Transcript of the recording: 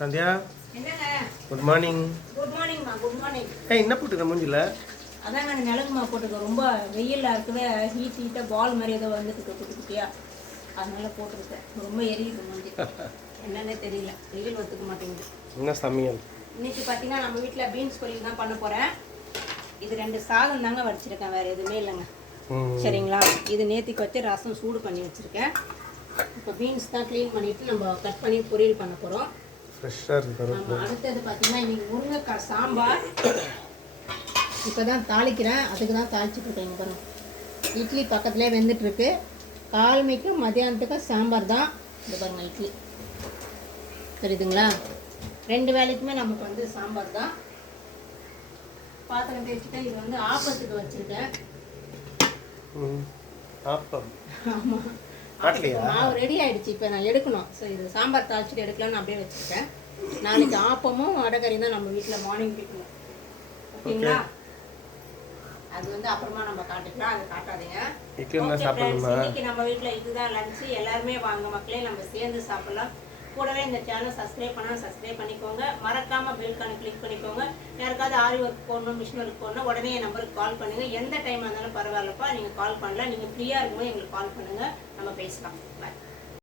சந்தியா என்னங்க good morning. Good மார்னிங்மா good morning. என்ன போட்டுக்க மூஞ்சில? அதாங்க அந்த மிளகுமா போட்டுக்க ரொம்ப வெயிலில் இருக்கவே ஹீட்டாக பால் மாதிரி ஏதோ வந்துட்டு குட்டி குட்டியா அதனால போட்டிருக்கேன். ரொம்ப எரியுது மூஞ்சி என்னன்னே தெரியல, வெயில் ஒத்துக்க மாட்டேங்குது. என்ன சமையல் இன்னைக்கு பார்த்தீங்கன்னா நம்ம வீட்டில் பீன்ஸ் பொரியல் தான் பண்ண போகிறேன். இது 2 சாதம் தாங்க வடிச்சிருக்கேன், வேறு எதுவுமே இல்லைங்க. சரிங்களா, இது நேற்றுக்கு வச்சு ரசம் சூடு பண்ணி வச்சுருக்கேன். இப்போ பீன்ஸ் தான் க்ளீன் பண்ணிவிட்டு நம்ம கட் பண்ணி பொரியல் பண்ண போகிறோம். ஃப்ரெஷ்ஷாக இருக்குது. நம்ம அடுத்தது பார்த்தீங்கன்னா இன்றைக்கி முருங்கைக்காய் சாம்பார். இப்போ தான் தாளிக்கிறேன், அதுக்கு தான் தாளிச்சுட்ருக்கேன். பாருங்க, இட்லி பக்கத்துலேயே வெந்துட்டுருக்கு. கால்மைக்கும் மதியானத்துக்கும் சாம்பார் தான். இந்த பாருங்க இட்லி தெரியுதுங்களா, 2 வேலைக்குமே நமக்கு வந்து சாம்பார் தான். பாத்திரம் தேய்ச்சிட்டேன். இது வந்து ஆப்பத்துக்கு வச்சுருக்கேன். ஆப்பம்? ஆமாம், மாவு ரெடி ஆகிடுச்சு. இப்போ நான் எடுக்கணும். ஸோ இது சாம்பார் தாளிச்சிட்டு எடுக்கலாம்னு அப்படியே வச்சுருக்கேன். நாளைக்கு ஆப்பமும் வடகறியும் தான் நம்ம வீட்டில் மார்னிங் வைக்கணும். ஓகேங்களா, அது வந்து அப்புறமா நம்ம காட்டிக்கலாம், அதை காட்டாதீங்க. இன்னைக்கு நம்ம வீட்டில் இதுதான் லஞ்சு. எல்லாருமே வாங்க மக்களே, நம்ம சேர்ந்து சாப்பிடலாம். கூடவே இந்த சேனல் சப்ஸ்கிரைப் பண்ணால் சப்ஸ்கிரைப் பண்ணிக்கோங்க. மறக்காமல் பெல்கான கிளிக் பண்ணிக்கோங்க. யாருக்காவது ஆரி ஒர்க் போடணும், மிஷின் ஒர்க் போடணும், உடனே என் நம்பருக்கு கால் பண்ணுங்கள். எந்த டைம் இருந்தாலும் பரவாயில்லப்பா, நீங்கள் கால் பண்ணலாம். நீங்கள் ஃப்ரீயாக இருக்கும்போது எங்களுக்கு கால் பண்ணுங்கள், நம்ம பேசலாம். பாய்.